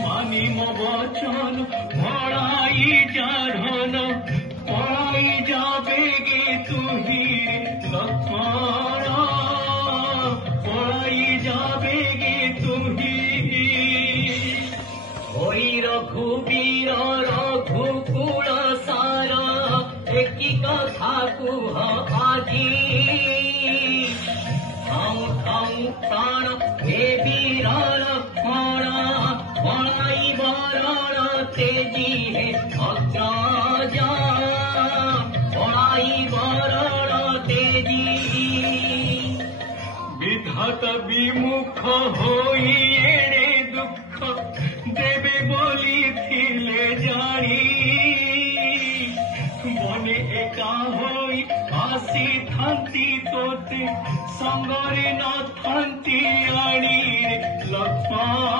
मानी मो वचन भड़ाई जा धन पड़ाई जा बेगे तुही लक्ष्मण पड़ाई जा बेगे तुही ओई रघुबीर रघुकुल सार एक कथा कुह आजी प्राण हे वीर लक्ष्मण पड़ाई बरण तेजी हे अग्रजा पड़ाई बरण तेजी विधात विमुख होई एड़े दुख देवे बोली थिले जानी बने एका होई आसी थांती तोते संगरे न थांती आनी लक्ष्मण